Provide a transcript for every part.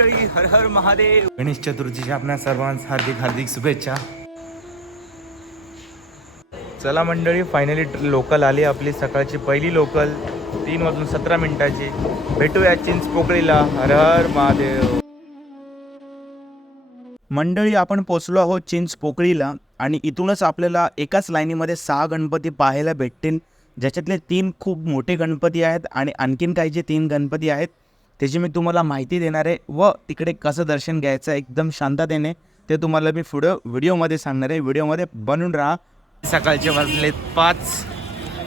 मंडळी हर हर महादेव. गणेश चतुर्थीच्या आपल्या सर्वांस हार्दिक हार्दिक शुभेच्छा. चला मंडळी फायनली लोकल आली आपली सकाळची पहिली लोकल तीन वाजून सतरा मिनिटाची. भेटूया चिंच पोकळीला. हर हर महादेव. मंडळी आपण पोचलो आहोत चिंच पोकळीला आणि इथूनच आपल्याला एकाच लाईनीमध्ये सहा गणपती पाहायला भेटतील. ज्याच्यातले तीन खूप मोठे गणपती आहेत आणि आणखीन काही जे तीन गणपती आहेत त्याची मी तुम्हाला माहिती देणार आहे व तिकडे कसं दर्शन घ्यायचं एकदम शांततेने ते तुम्हाला मी पुढं व्हिडिओमध्ये सांगणार आहे. व्हिडिओमध्ये बनून राहा. सकाळचे वाजलेत पाच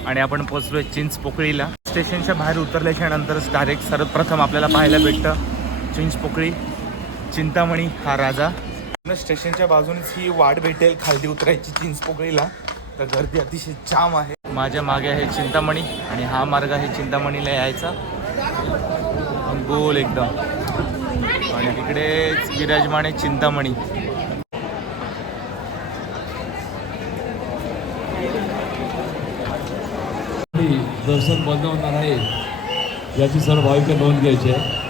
आणि आपण पोचलो आहे चिंच पोकळीला. स्टेशनच्या बाहेर उतरल्याच्या नंतरच डायरेक्ट सर्वप्रथम आपल्याला पाहायला भेटतं चिंच पोकळी. चिंतामणी हा राजा. स्टेशनच्या बाजूनेच ही वाट भेटेल खालती उतरायची चिंच पोकळीला. तर गर्दी अतिशय जाम आहे. माझ्या मागे आहे चिंतामणी आणि हा मार्ग आहे चिंतामणीला यायचा. गोल एकदम. आणि तिकडेच विराजमान आहे चिंतामणी. दर्शन बंद होणार आहे. याची सर्व भाविक नोंद घ्यायची आहे.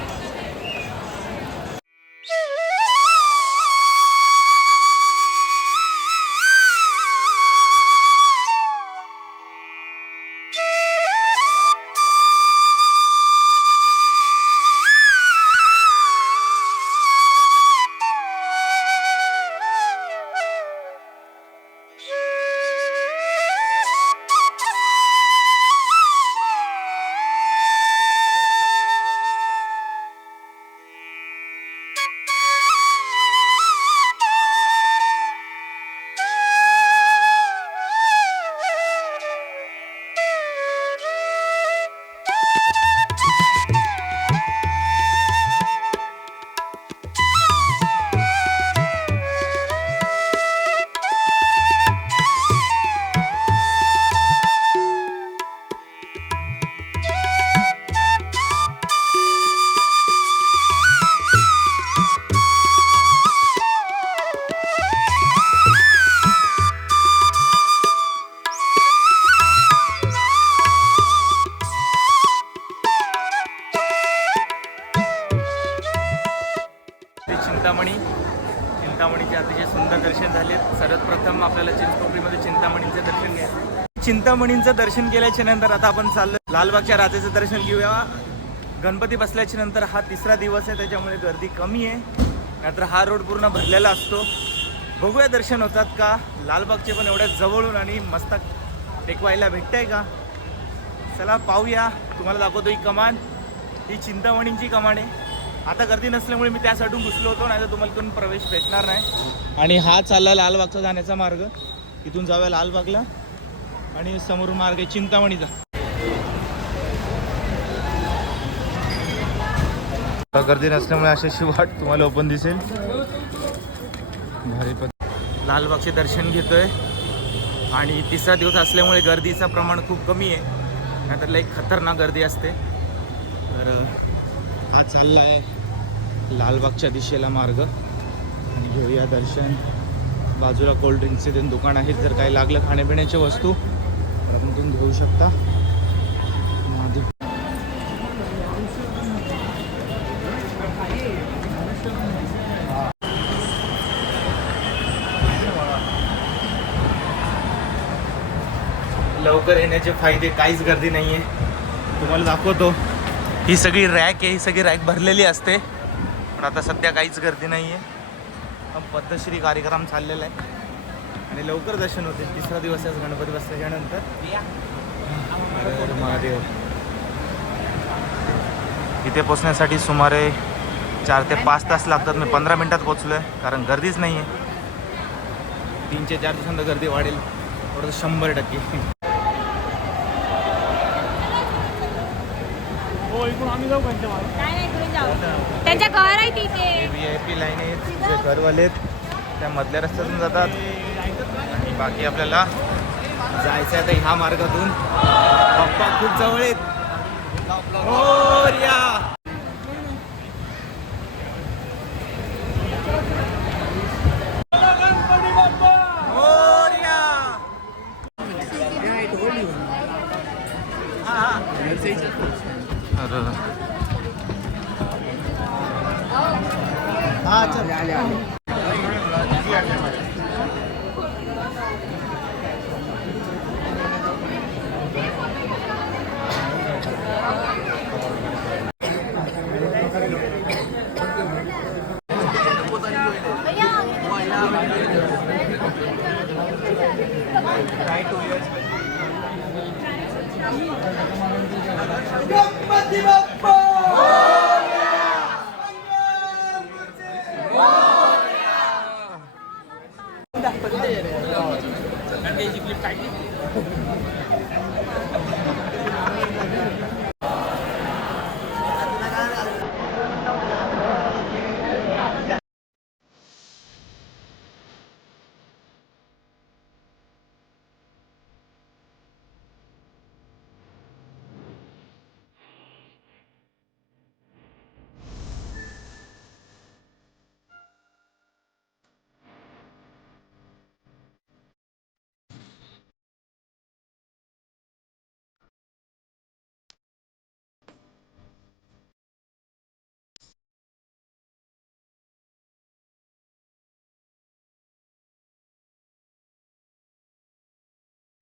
दर्शन झाले. सर्वप्रथम आपल्याला चिंचपोकळीमध्ये चिंतामणीचं दर्शन घ्यायचं चिंतामणींचं दर्शन केल्याच्यानंतर आता आपण चाललो लालबागच्या राजाचं दर्शन घेऊया. गणपती बसल्याच्या नंतर हा तिसरा दिवस आहे त्याच्यामुळे गर्दी कमी आहे. नाहीतर हा रोड पूर्ण भरलेला असतो. बघूया दर्शन होतात का? लालबागचे पण एवढ्या जवळून आणि मस्तक टेकवायला भेटतंय का? चला पाहूया. तुम्हाला दाखवतो ही कमान. ही चिंतामणींची कमान आहे. आता गर्दी नसल्यामुळे मी त्यासाठी घुसलो होतो नाही तर तुम्हाला इथून प्रवेश भेटणार नाही. आणि हा चालला लालबागचा जाण्याचा मार्ग. इथून जाऊया लालबागला. आणि समोर मार्ग आहे चिंतामणीचा. गर्दी नसल्यामुळे अशी वाट तुम्हाला ओपन दिसेल. भारी पण लालबागचे दर्शन घेतोय. आणि तिसरा दिवस असल्यामुळे गर्दीचं प्रमाण खूप कमी आहे. नाहीतर लई खतरनाक गर्दी असते. तर हा चालला आहे लालबागच्या दिशेला मार्ग. आणि घेऊया दर्शन. बाजूला कोल्ड्रिंक्सचे दोन दुकान आहेत जर काही लागलं खाण्यापिण्याच्या वस्तू तर आपण तुम्ही घेऊ शकता. लवकर येण्याचे फायदे काहीच गर्दी नाही आहे तुम्हाला दाखवतो. ही सगळी रॅक आहे ही सगळी रॅक भरलेली असते. पण आता सध्या काहीच गर्दी नाही आहे हा कार्यक्रम चाललेला आहे. आणि लवकर दर्शन होते तिसरा दिवस आहे गणपती बसल्याच्यानंतर महादेव. इथे पोचण्यासाठी सुमारे चार ते पाच तास लागतात. मी पंधरा मिनटात पोचलो आहे कारण गर्दीच नाही आहे तीनशे चार दिवसांत गर्दी वाढेल. थोडंसं शंभर टक्के नाही नाही तुम्ही जाऊ त्यांच्या घर आहे तिथे व्ही आय पी लाईन आहेत जे घरवाले आहेत त्या मधल्या रस्त्यातून जातात. आणि बाकी आपल्याला जायचं आहे आता ह्या मार्गातून. पप्पा खूप जवळ आहेत. मोरया. तर हां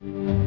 हा. अरे.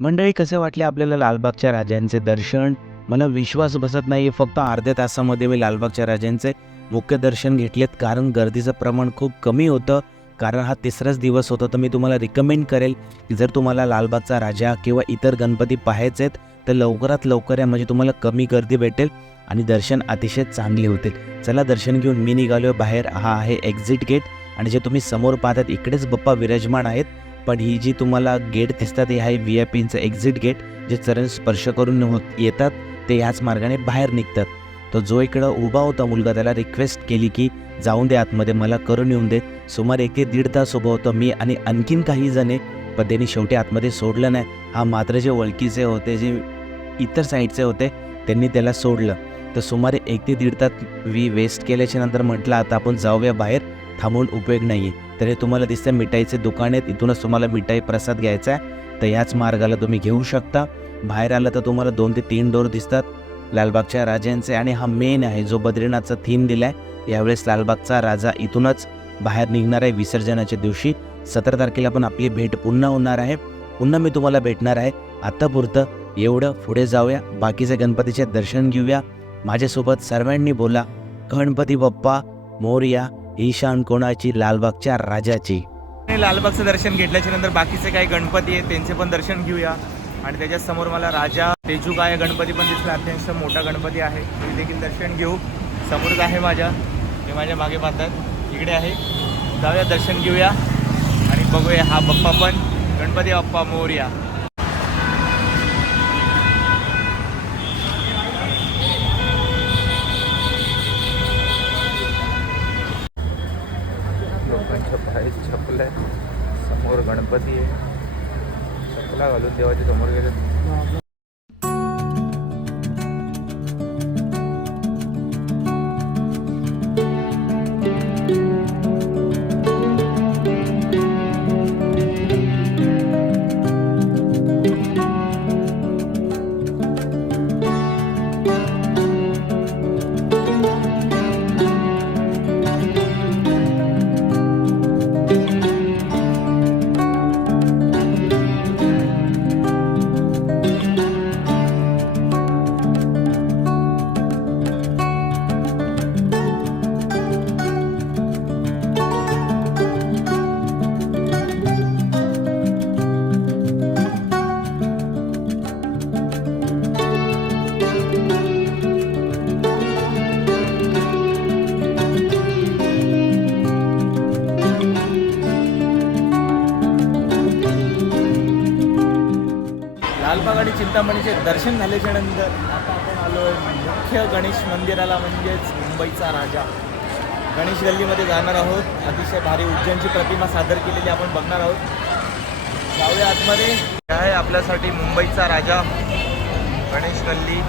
मंडळी कसे वाटले आपल्याला लालबागच्या राजांचे दर्शन? मला विश्वास बसत नाही फक्त अर्ध्या तासामध्ये मी लालबागच्या राजांचे मुख्य दर्शन घेतलेत कारण गर्दीचं प्रमाण खूप कमी होतं. कारण हा तिसराच दिवस होता तर मी तुम्हाला रिकमेंड करेल की जर तुम्हाला लालबागचा राजा किंवा इतर गणपती पाहायचे आहेत तर लवकरात लवकर या म्हणजे तुम्हाला कमी गर्दी भेटेल आणि दर्शन अतिशय चांगले होतील. चला दर्शन घेऊन मी निघालो बाहेर. हा आहे एक्झिट गेट आणि जे तुम्ही समोर पाहतात इकडेच बप्पा विराजमान आहेत. पण ही जी तुम्हाला गेट दिसतात हे आहे व्ही आय पीचं एक्झिट गेट जे चरण स्पर्श करून होत येतात ते ह्याच मार्गाने बाहेर निघतात. तो जो इकडं उभा होता मुलगा त्याला रिक्वेस्ट केली की जाऊन दे आतमध्ये मला करून येऊन दे. सुमारे एक ते दीड तास उभं होतं मी आणि आणखीन काही जणे पण त्यांनी शेवटी आतमध्ये सोडलं नाही. हा मात्र जे ओळखीचे होते जे इतर साईडचे होते त्यांनी त्याला सोडलं. तर सुमारे एक ते दीड तास वी वेस्ट केल्याच्यानंतर म्हटलं आता आपण जाऊया बाहेर. थांबून उपयोग नाही आहे तर हे तुम्हाला दिसतं मिठाईचे दुकान आहेत. इथूनच तुम्हाला मिठाई प्रसाद घ्यायचा आहे. तर याच मार्गाला तुम्ही घेऊ शकता. बाहेर आलं तर तुम्हाला दोन ते तीन डोर दिसतात. लालबागच्या राजांचे आणि हा मेन आहे जो बद्रीनाथचा थीम दिला आहे यावेळेस लालबागचा राजा इथूनच बाहेर निघणार आहे विसर्जनाच्या दिवशी. सतरा तारखेला पण आपली भेट पुन्हा होणार आहे. पुन्हा मी तुम्हाला भेटणार आहे. आत्तापुरतं एवढं पुढे जाऊया. बाकीचे गणपतीचे दर्शन घेऊया. माझ्यासोबत सर्वांनी बोला गणपती बाप्पा मोरया ईशान कोणाची लालबागच्या राजाची. आणि लालबागचं दर्शन घेतल्याच्या नंतर बाकीचे काही गणपती आहेत त्यांचे पण दर्शन घेऊया. आणि त्याच्यासमोर मला राजा तेजूकाय गणपती पण दिसला अत्यंत मोठा गणपती आहे. ते देखील दर्शन घेऊ. समोरच आहे माझ्या. हे माझ्या मागे पाहतात. इकडे आहे. जाऊया दर्शन घेऊया. आणि बघूया हा बप्पा पण. गणपती बाप्पा मोरया. चपला घालून देवाच्या समोर गेले चिंतामणीचे दर्शन झाल्याच्यानंतर आता आपण आलो आहे मुख्य गणेश मंदिराला म्हणजेच मुंबईचा राजा. गणेश गल्लीमध्ये जाणार आहोत. अतिशय भारी उज्जैनची प्रतिमा सादर केलेली आपण बघणार आहोत. जाऊया आतमध्ये. आहे आपल्यासाठी मुंबईचा राजा गणेश गल्ली.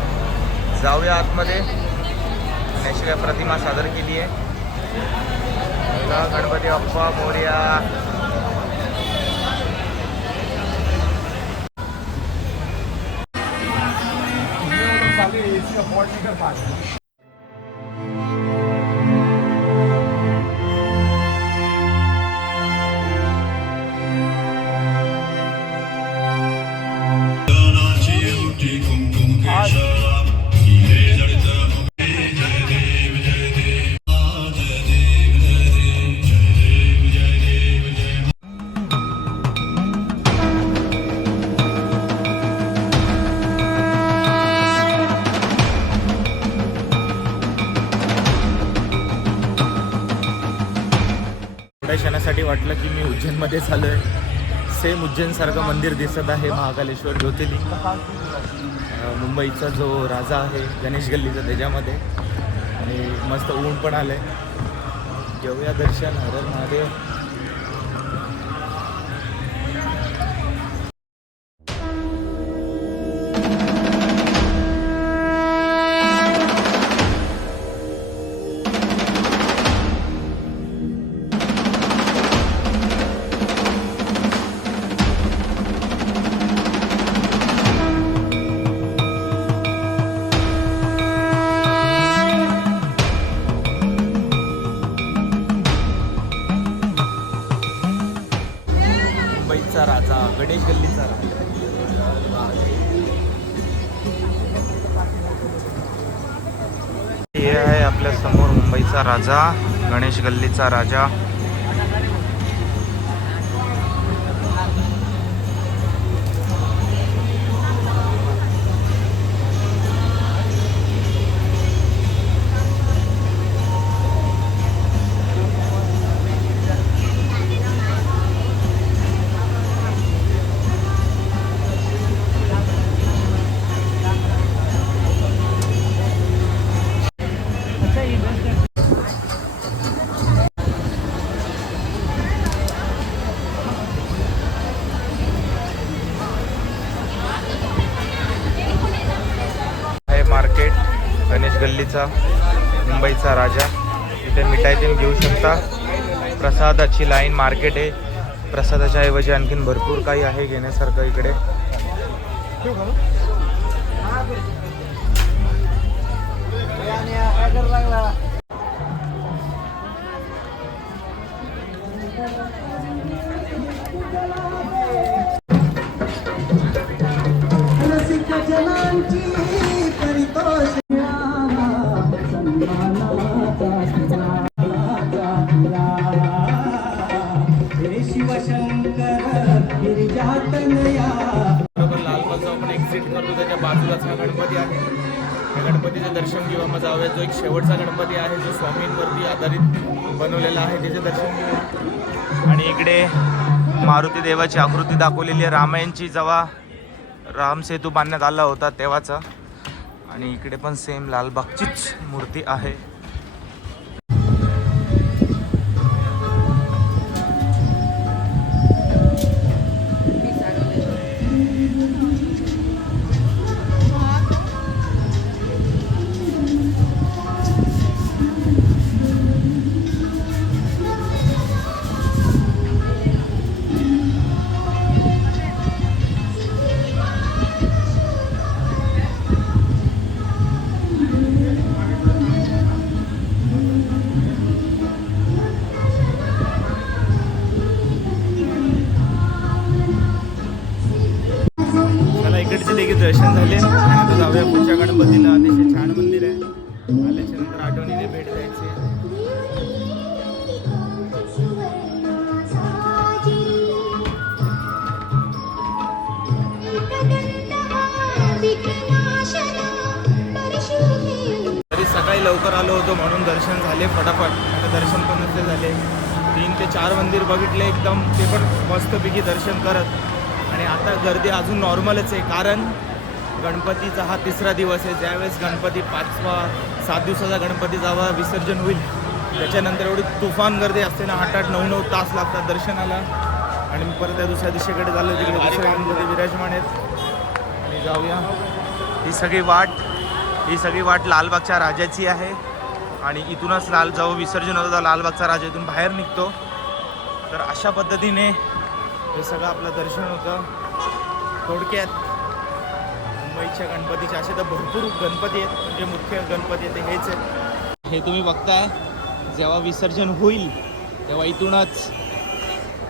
जाऊया आतमध्ये. त्याची प्रतिमा सादर केली आहे. गणपती अप्पा मोर्या. 那个发型 उज्जैनसारखं मंदिर दिसत आहे महाकालेश्वर ज्योतिर्लिंग. मुंबईचा जो राजा आहे गणेश गल्लीचा त्याच्यामध्ये. आणि मस्त ऊन पण आलं आहे घेऊया दर्शन हरण महादेव. राजा गणेश गल्लीचा राजा मुंबईचा मुंबईचा राजा. इथे मिठाई तुम्ही घेऊ शकता. प्रसादाची लाईन मार्केट आहे. प्रसादाच्या ऐवजी आणखीन भरपूर काही आहे घेण्यासारखं इकडे. बरोबर हा गणपती आहे. या गणपतीचं दर्शन घेऊन मग जाऊया. जो एक शेवटचा गणपती आहे जो स्वामींवरती आधारित बनवलेला आहे त्याचे दर्शन घेऊ आणि इकडे मारुती देवाची आकृती दाखवलेली आहे. रामायणची जेव्हा रामसेतू बांधण्यात आला होता तेव्हाचा. आणि इकडे पण सेम लालबागचीच मूर्ती आहे. लगेच दर्शन झाले. आणि आता जाऊया पुढच्या गणपतीला. अतिशय छान मंदिर आहे. आल्याच्यानंतर आठवणीने भेट द्यायची. तरी सकाळी लवकर आलो होतो म्हणून दर्शन झाले फटाफट. आता दर्शन पण नसले झाले. तीन ते चार मंदिर बघितले एकदम. ते पण मस्तपैकी दर्शन करत. आणि आता गर्दी अजून नॉर्मलच आहे कारण गणपतीचा हा तिसरा दिवस आहे. ज्यावेळेस गणपती पाचवा सात दिवसाचा गणपती जावा विसर्जन होईल. त्याच्यानंतर एवढी तुफान गर्दी असते ना आठ आठ नऊ नऊ तास लागतात दर्शनाला. आणि मग परत त्या दुसऱ्या दिशेकडे झालं तिकडे दुसरे गणपती विराजमान आहेत. आणि जाऊया. ही सगळी वाट ही सगळी वाट लालबागच्या राजाची आहे. आणि इथूनच लाल जाऊ विसर्जन होतं लालबागचा राजा इथून बाहेर निघतो. तर अशा पद्धतीने हे सगळं आपलं दर्शन होतं. थोडक्यात मुंबईच्या गणपतीचे असे तर भरपूर गणपती आहेत. म्हणजे मुख्य गणपती आहेत ते हेच आहेत. हे तुम्ही बघताय. जेव्हा विसर्जन होईल तेव्हा इथूनच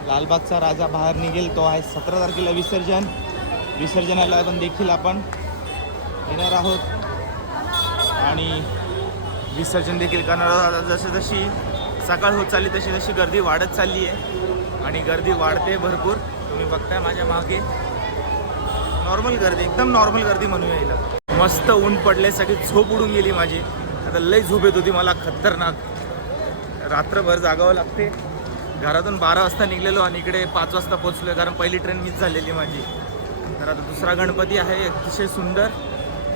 लालबागचा राजा बाहेर निघेल. तो आहे सतरा तारखेला विसर्जन. विसर्जनाला पण देखील आपण येणार आहोत. आणि विसर्जन देखील करणार आहोत. जशी तशी सकाळ होत चालली तशी तशी गर्दी वाढत चालली आहे. आणि गर्दी वाढते भरपूर. तुम्ही बघताय माझ्या मागे. नॉर्मल गर्दी एकदम नॉर्मल गर्दी म्हणूया याला मस्त ऊन पडले सगळी झोप उडून गेली माझी. आता लई झोप येत होती मला खतरनाक. रात्रभर जागावं लागते. घरातून बारा वाजता निघलेलो आणि इकडे पाच वाजता पोचलोय कारण पहिली ट्रेन मिस झालेली माझी. तर आता दुसरा गणपती आहे अतिशय सुंदर.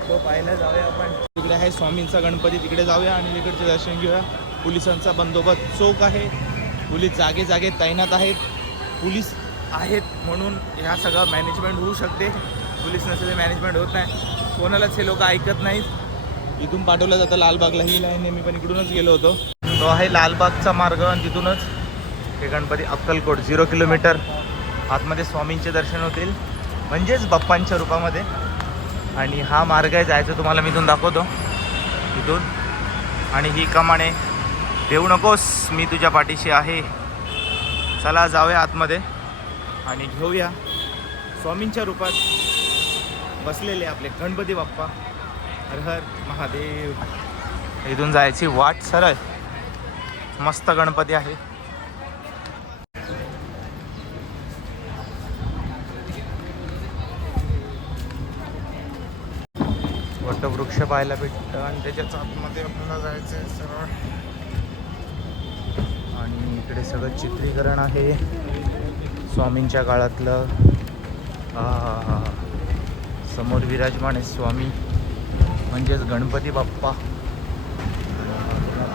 तो पाहायला जाऊया आपण. तिकडे आहे स्वामींचा गणपती तिकडे जाऊया आणि तिकडचे दर्शन घेऊया. पोलिसांचा बंदोबस्त चोख आहे. पोलीस जागे जागे तैनात आहेत. पोलीस आहेत म्हणून ह्या सगळं मॅनेजमेंट होऊ शकते. पोलीस नसले मॅनेजमेंट होत नाही. कोणालाच हे लोक ऐकत नाहीत. इथून पाठवलं जातं लालबागला. ही लाईन मी पण इकडूनच गेलो होतो. तो आहे लालबागचा मार्ग आणि तिथूनच हे गणपती अक्कलकोट झिरो किलोमीटर आतमध्ये स्वामींचे दर्शन होतील. म्हणजेच बाप्पांच्या रूपामध्ये. आणि हा मार्ग आहे जायचं तुम्हाला मी इथून दाखवतो. इथून. आणि ही कमाने देऊ नकोस मी तुझ्या पाठीशी आहे. चला जाऊया आतमध्ये आणि घेऊया. स्वामींच्या रूपात बसलेले आपले गणपती बाप्पा. हर हर महादेव. इथून जायची वाट सरळ. मस्त गणपती आहे. वटवृक्ष पाहायला भेटतं आणि त्याच्याच आतमध्ये आपल्याला जायचं आहे सरळ. इकडे सगळं चित्रीकरण आहे. स्वामींच्या काळातलं. समोर विराजमान आहे स्वामी. म्हणजेच गणपती बाप्पा.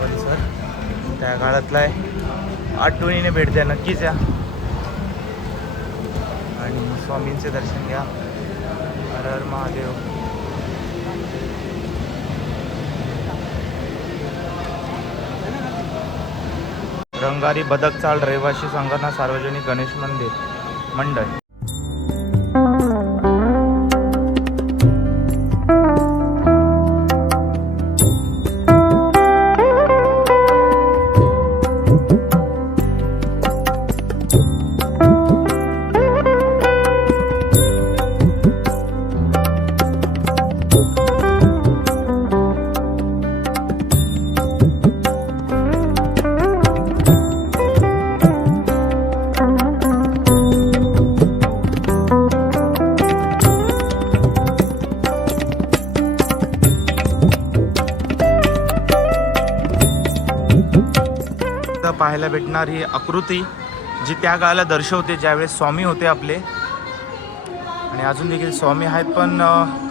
परिसर त्या काळातला आहे. आठवणीने भेट द्या नक्कीच या. आणि स्वामींचे दर्शन घ्या. हर हर महादेव. रंगारी बदक चाल रहिवासी संघटना सार्वजनिक गणेश मंदिर मंडळ भेटणार ही आकृती जी त्या काळाला दर्शवते ज्यावेळेस स्वामी होते आपले. आणि अजून देखील स्वामी आहेत पण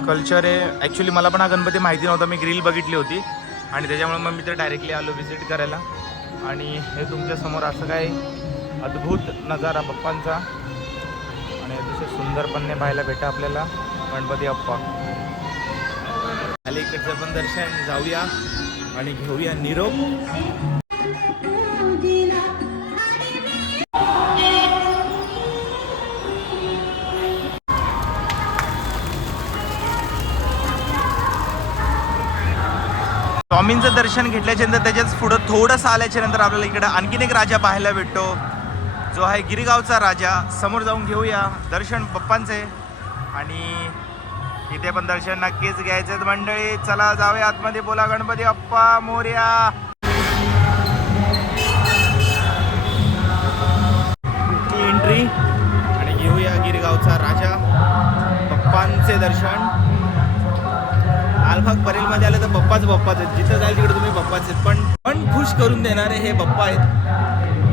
कल्चर आहे ॲक्च्युली मला पण हा गणपती माहिती नव्हता. मी ग्रील बघितली होती. आणि त्याच्यामुळे मग मी तर डायरेक्टली आलो व्हिजिट करायला. आणि हे तुमच्यासमोर असं काय अद्भुत नजारा बाप्पांचा आणि अतिशय सुंदरपणे पाहायला भेटा आपल्याला गणपती बाप्पा अलीकडचं पण दर्शन जाऊया आणि घेऊया निरोप. स्वामींचं दर्शन घेतल्याच्यानंतर त्याच्याच पुढं थोडंसं आल्याच्यानंतर आपल्याला इकडं आणखीन एक राजा पाहायला भेटतो. जो आहे गिरगावचा राजा. समोर जाऊन घेऊया. दर्शन पप्पांचे. आणि इथे पण दर्शन नक्कीच घ्यायचं मंडळी. चला जाऊया आतमध्ये बोला गणपती अप्पा मोर्या. एंट्री आणि घेऊया गिरगावचा राजा. पप्पांचे दर्शन. लालबाग परेलमध्ये आलं तर बप्पाच बप्पाच आहेत. जिथं जाईल तिकडे तुम्ही बप्पाच आहेत. पण पण खुश करून देणारे हे बप्पा आहेत.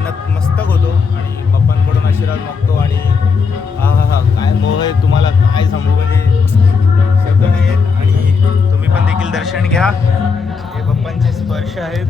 नतमस्तक मस्तक होतो आणि पप्पांकडून आशीर्वाद मागतो आणि हा हा हा काय मोह आहे तुम्हाला काय सांगू? म्हणजे शब्द नाही आहेत आणि तुम्ही पण देखील दर्शन घ्या. हे बप्पांचे स्पर्श आहेत.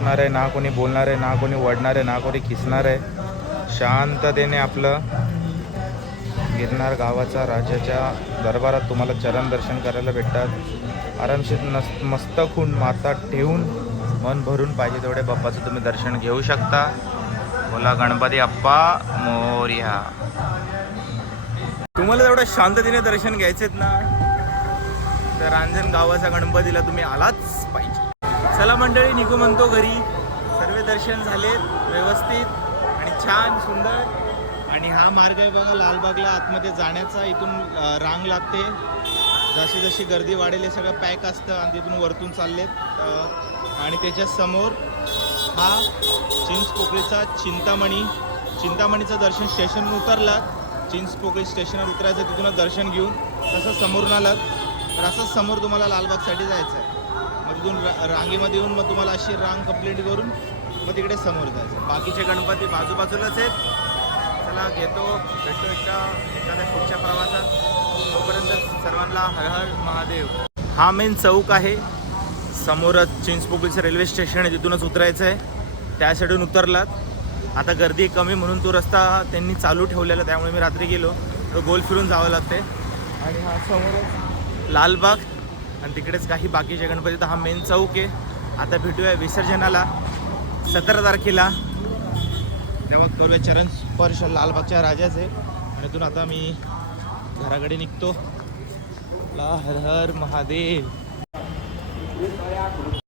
ना आहे ना कोणी बोलणार आहे ना कोणी वडणार आहे ना कोणी खिसणार आहे. शांततेने आपलं गिरणार गावाचा राजाच्या दरबारात तुम्हाला चरण दर्शन करायला भेटतात. आरामशीर नस मस्तकून होऊन माता ठेवून मन भरून पाहिजे तेवढे बाप्पाचं तुम्ही दर्शन घेऊ शकता. बोला गणपती अप्पा मोर्या. तुम्हाला तेवढं शांततेने दर्शन घ्यायचेत ना? तर रांजण गावाच्या गणपतीला तुम्ही आलाच पाहिजे. चला मंडळी निघू म्हणतो घरी. सर्व दर्शन झालेत व्यवस्थित आणि छान सुंदर. आणि हा मार्ग आहे बघा लालबागला आतमध्ये जाण्याचा. इथून रांग लागते. जशी जशी गर्दी वाढेल हे सगळं पॅक असतं आणि तिथून वरतून चाललेत. आणि त्याच्यासमोर हा चिंचपोकळीचा चिंतामणी. चिंतामणीचं दर्शन स्टेशन उतरलात. चिंच पोकळी स्टेशनवर उतरायचं तिथूनच दर्शन घेऊन. तसं समोरून आलात. तर असंच समोर तुम्हाला लालबागसाठी जायचं आहे. तिथून रांगेमध्ये येऊन मग तुम्हाला अशी रांग कंप्लीट करून मग तिकडे समोर जायचं. बाकीचे गणपती बाजूबाजूलाच आहेत. चला घेतो भेटतो एकदा एखाद्या पुढच्या प्रवासात. तोपर्यंत सर्वांना हर हर महादेव. हा मेन चौक आहे. समोरच चिंचपोकळीचं रेल्वे स्टेशन आहे तिथूनच उतरायचं आहे त्या साईडून उतरलात. आता गर्दी कमी म्हणून तो रस्ता त्यांनी चालू ठेवलेला त्यामुळे मी रात्री गेलो. तो गोल फिरून जावं लागते आणि हा समोरच लालबाग आणि तिकडेच काही बाकीचे गणपती तर हा मेन चौक आहे. आता भेटूया विसर्जनाला. सतरा तारखेला. तेव्हा करूया चरण स्पर्श लालबागच्या राजाचे. आणि इथून आता मी घराकडे निघतो. ला हर हर महादेव.